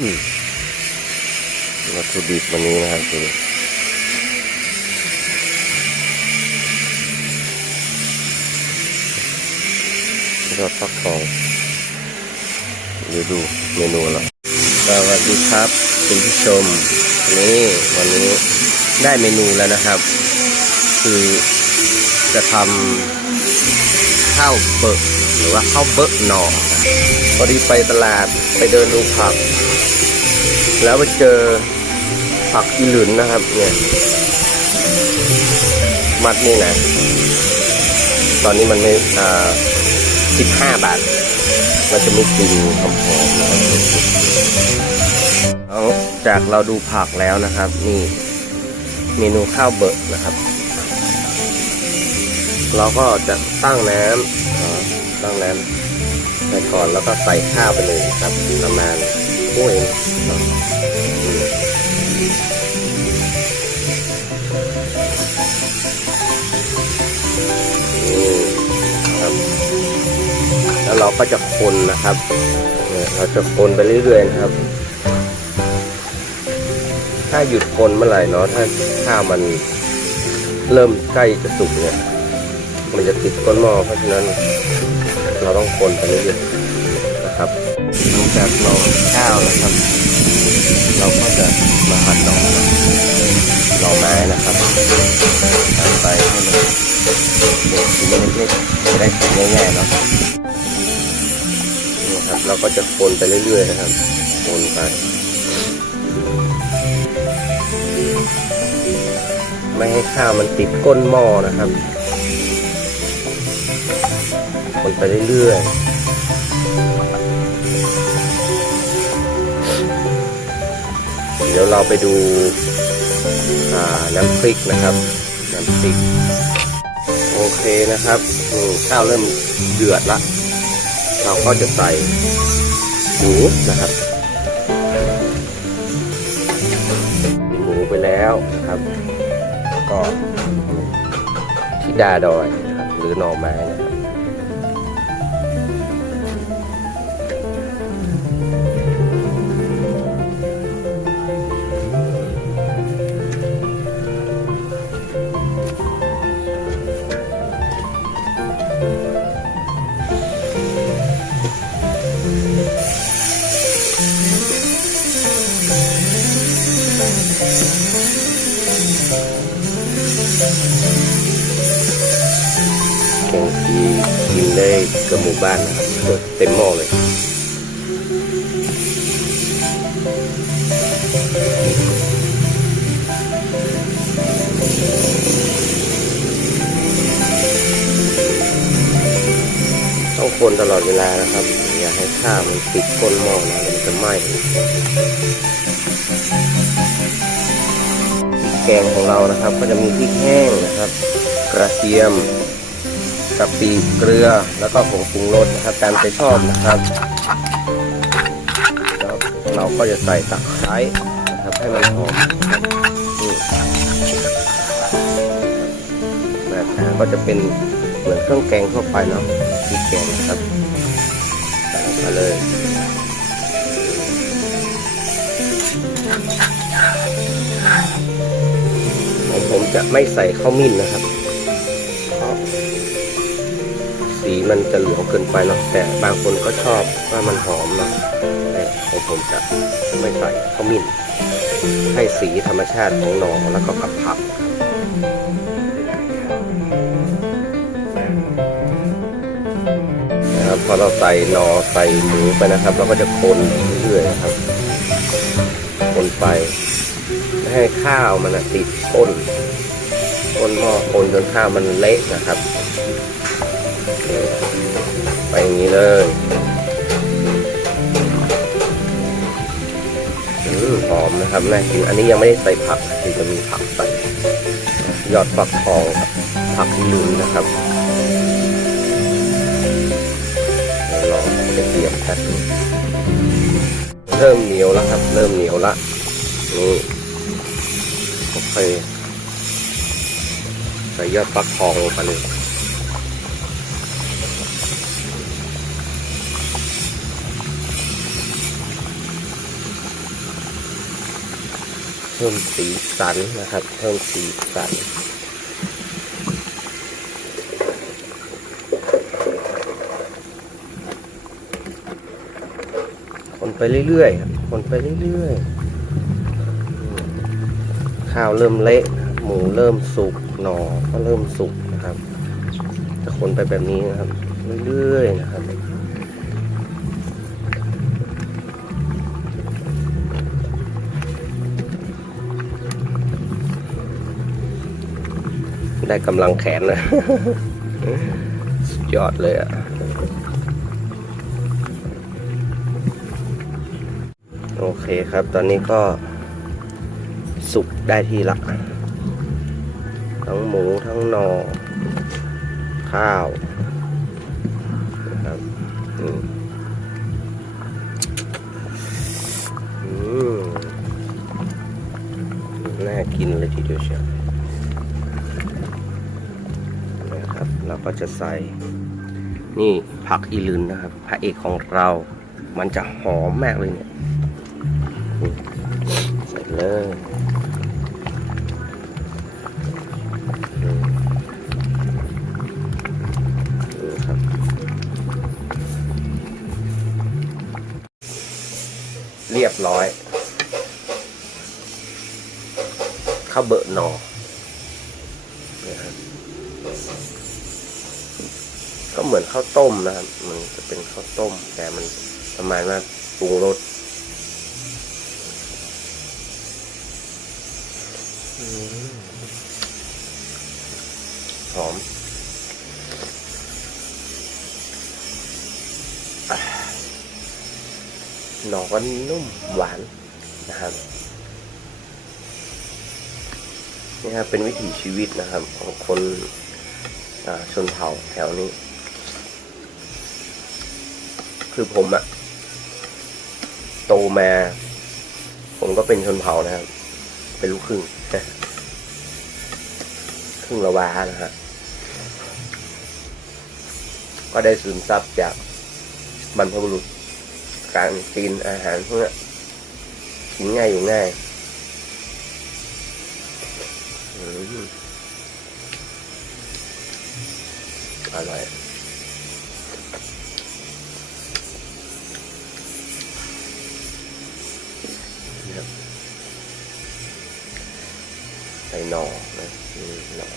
มวัตถุดิบวันนี้นะครับคือรสฟักทองเดี๋ยวดูเมนูละสวัสดีครับคุณผู้ชมนี่วันนี้ได้เมนูแล้วนะครับ คือจะทำข้าวเบิก หรือว่าข้าวเบิกหน่อพอดีไปตลาดไปเดินดูผัก แล้วไปเจอผักอีหลุนนะครับ เนี่ย มัดนี่นะตอนนี้มันไม่อ่าสิบห้าบาท มันจะมีกลิ่นหอมๆนะครับจากเราดูผักแล้วนะครับ นี่เมนูข้าวเบิกนะครับ เราก็จะตั้งน้ำ อ่าตั้น้ำไปก่อนแล้วก็ใส่ข้าวไปเลยครับประมาณถ้วยเนะอืมนี่ครับแล้วเราก็จะคนนะครับเนี่ยเราจะคนไปเรื่อยๆนะครับ ถ้าหยุดคนเมื่อไหร่เนาะถ้าข้าวมันเริ่มใกล้จะสุกเนี่ย มันจะติดก้นหม้อเพราะฉะนั้น เราต้องคนไปเรื่อยๆนะครับหลังจากเราข้าวนะครับ เราก็จะมาหั่นหน่อหน่อไม้นะครับหั่นไปให้มันเป็นชิ้นเล็กๆจะได้กินง่ายๆเนาะนี่ครับเราก็จะคนไปเรื่อยๆนะครับคนไปไม่ให้ข้าวมันติดก้นหม้อนะครับ นไปเรื่อยๆเดี๋ยวเราไปดูน้ำพริกนะครับ น้ำพริก โอเคนะครับข้าวเริ่มเดือดละ เราก็จะใส่หมูนะครับหมูไปแล้วนะครับ ก็ทิดาดอยนะครับหรือหน่อไม้นะ ทีกินได้เกับหมู่บ้านนะครับเต็มหม้อเลยต้องคนตลอดเวลานะครับ อย่าให้ข้าวมันติดก้นหม้อนะมันจะไหม้พริกแกงของเรานะครับ ก็จะมีพริกแห้งนะครับ กระเทียม กะปิเกลือแล้วก็ผงปรุงรสนะครับตามใจชอบนะครับแล้วเราก็จะใส่ตะไคร้นะครับให้มันหอมนี่แบบนี้ก็จะเป็นเหมือนเครื่องแกงทั่วไปเนาะพริกแกงนะครับใส่มาเลยผมจะไม่ใส่ข้าวมิ้นนะครับ สีมันจะเหลืองเกินไปเนาะแต่บางคนก็ชอบว่ามันหอมเนาะแต่ของผมจะไม่ใส่ข้ามิ้น ให้สีธรรมชาติของหนอแล้วก็กับผักนะครับพอเราใส่หนอใส่หมูไปนะครับ เราก็จะคนเรื่อยๆนะครับ คนไปให้ข้าวมันติดก้นคนหม้อคนจนข้าวมันเละนะครับ อย่างนี้เลยหอมนะครับน่ากินอันนี้ยังไม่ได้ใส่ผักที่จะมีผักใส่ยอดฟักทองครับผักลุนนะครับลองไปเตรียมแป๊บเริ่มเหนียวแล้วครับ เริ่มเหนียวละนี่โอเคใส่ยอดฟักทองลงไปเลย เพิ่มสีสันนะครับ เพิ่มสีสัน คนไปเรื่อยๆครับคนไปเรื่อยๆ ข้าวเริ่มเละหมูเริ่มสุกหน่อก็เริ่มสุกนะครับจะคนไปแบบนี้นะครับ เรื่อยๆนะครับ ได้กำลังแขนนะสุดยอดเลยอะโอเคครับ ตอนนี้ก็สุกได้ที่ละ ทั้งหมูทั้งนอ ข้าวนะครับอืมน่ากินเลยทีเดียวเชียว เราก็จะใส่ นี่ผักอีลืนนะครับ พระเอกของเรา มันจะหอมมากเลยเนี่ยใส่เลยเรียบร้อยข้าวเบอะหนอนะครับ ก็เหมือนข้าวต้มนะครับ มันจะเป็นข้าวต้ม แต่มันประมาณว่าปรุงรสหอมหนอก็นุ่มหวานนะครับนี่ครับเป็นวิถีชีวิตนะครับของคนชนเผ่าแถวนี้ คือผมอะโตมา ผมก็เป็นชนเผ่านะครับ เป็นลูกครึ่งครึ่งละวานะฮะก็ได้ซึมซับจากบรรพบุรุษการกินอาหารพวกนี้กินง่ายอยู่ง่ายอืมอร่อย นะครับใส่หน่อนะหน่อ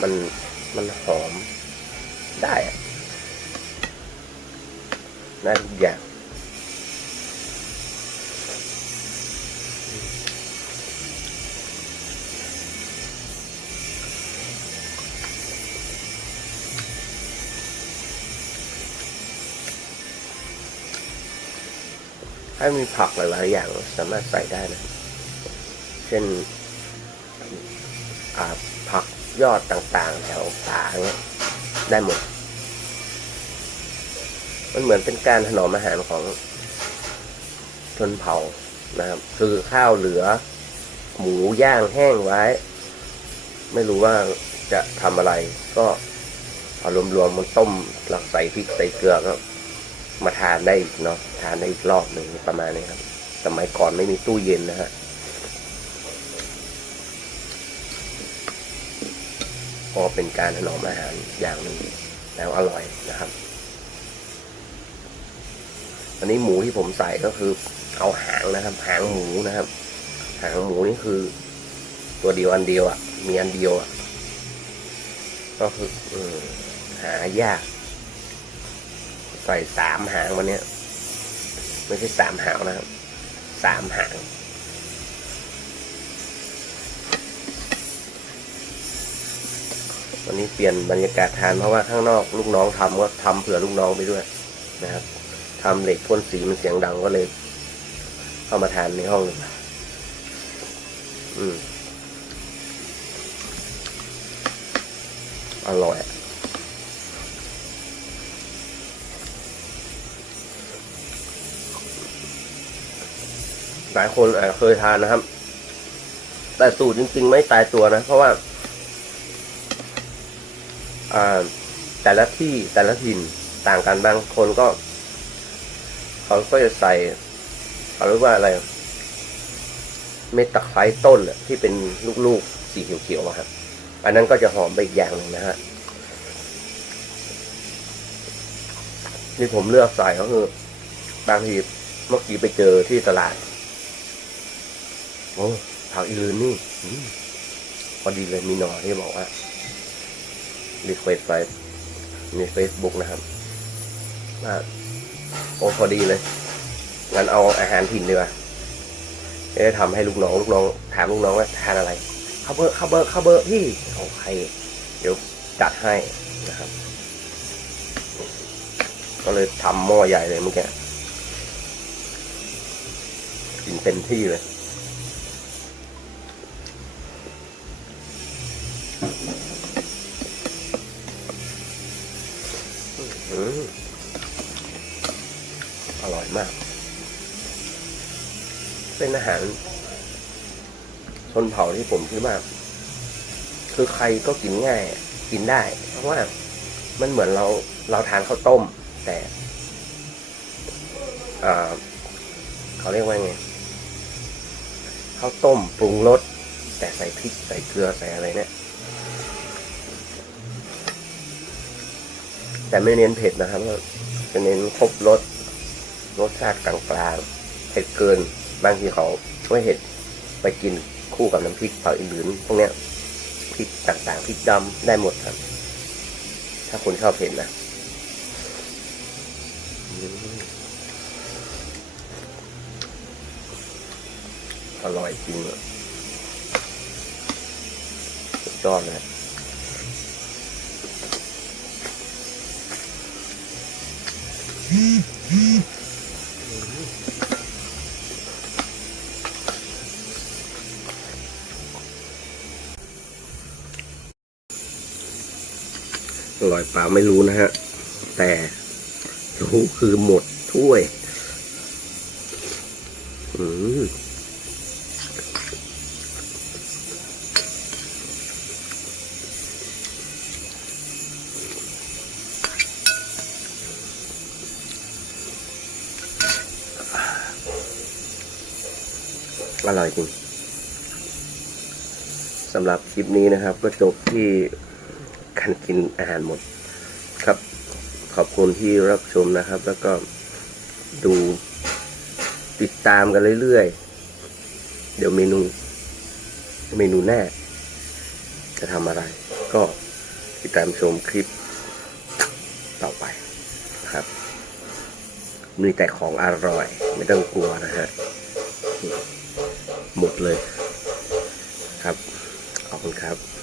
มันมันหอมได้อะได้ทุกอย่างถ้ามีผักหลายๆอย่างสามารถใส่ได้นะ เช่นผักยอดต่างๆ แถวป่าเงี้ยได้หมด มันเหมือนเป็นการถนอมอาหารของชนเผ่านะครับ คือข้าวเหลือ หมูย่างแห้งไว้ ไม่รู้ว่าจะทำอะไร ก็เอารวมๆมันต้มหลักใส่พริกใส่เกลือก็มาทานได้อีกเนาะทานได้อีกรอบหนึ่งประมาณนี้ครับ สมัยก่อนไม่มีตู้เย็นนะฮะ ก็เป็นการถนอมอาหารอย่างหนึ่งแล้วอร่อยนะครับอันนี้หมูที่ผมใส่ก็คือเอาหางนะครับ หางหมูนะครับ หางหมูนี่คือ ตัวเดียวอันเดียวอะ่ะ มีอันเดียวอะ่ะ ก็คืออหายาก ใส่สามหางวันเนี้ย ไม่ใช่สามหางนะครับสามหาง วันนี้เปลี่ยนบรรยากาศทานเพราะว่าข้างนอกลูกน้องทำก็ทำเผื่อลูกน้องไปด้วยนะครับทำเหล็กพ่นสีมันเสียงดังก็เลย เข้ามาทานในห้องเลยอืมอร่อยหลายคนอาจเคยทานนะครับ แต่สูตรจริง ๆ ไม่ตายตัวนะ เพราะว่า แต่ละที่แต่ละถิ่นต่างกันบางคนก็ เขาก็จะใส่เขาเรียกว่าอะไรเม็ดตะไคร้ต้นที่เป็นลูกๆสีเขียวๆอะครับอันนั้นก็จะหอมไปอีกอย่างหนึ่งนะฮะที่ผมเลือกใส่ก็คือบางทีเมื่อกี้ไปเจอที่ตลาด โอ้ผักอีลืนนี่พอดีเลยมีหน่อที่บอกว่า รีเควสไปใน Facebook นะครับว่าโอ้พอดีเลย งั้นเอาอาหารถิ่นดีกว่าจะได้ทำให้ลูกน้องลูกน้อง ถามลูกน้องว่าทานอะไรข้าวเบอร์ข้าวเบอร์ข้าวเบอร์พี่โอเคเดี๋ยวจัดให้นะครับ ก็เลยทำหม้อใหญ่เลยเมื่อกี้กินเต็มที่เลย เป็นอาหารชนเผ่าที่ผมคิดว่า คือใครก็กินง่าย กินได้ เพราะว่ามันเหมือนเราเราทานข้าวต้ม แต่เขาเรียกว่าไงข้าวต้มปรุงรสแต่ใส่พริกใส่เกลือใส่อะไรเนี่ย แต่ไม่เน้นเผ็ดนะครับจะเน้นครบรสรสชาติกลางๆเผ็ดเกิน บางทีเขาไม่เห็ดไปกินคู่กับน้ำพริกเผาอีหลืนพวกเนี้ยพริกต่างๆพริกดำได้หมดครับ ถ้าคุณชอบเผ็ดนะอร่อยจริงอะสุดยอดเลยอร่ เปล่าไม่รู้นะฮะ แต่รู้คือหมดถ้วย อืมอร่อยจริงสำหรับคลิปนี้นะครับ ก็จบที่การกินอาหารหมด ขอบคุณที่รับชมนะครับ แล้วก็ดูติดตามกันเรื่อยๆ เดี๋ยวเมนู เมนูหน้าจะทำอะไร ก็ติดตามชมคลิปต่อไปนะครับ มีแต่ของอร่อย ไม่ต้องกลัวนะฮะ หมดเลยครับ ขอบคุณครับ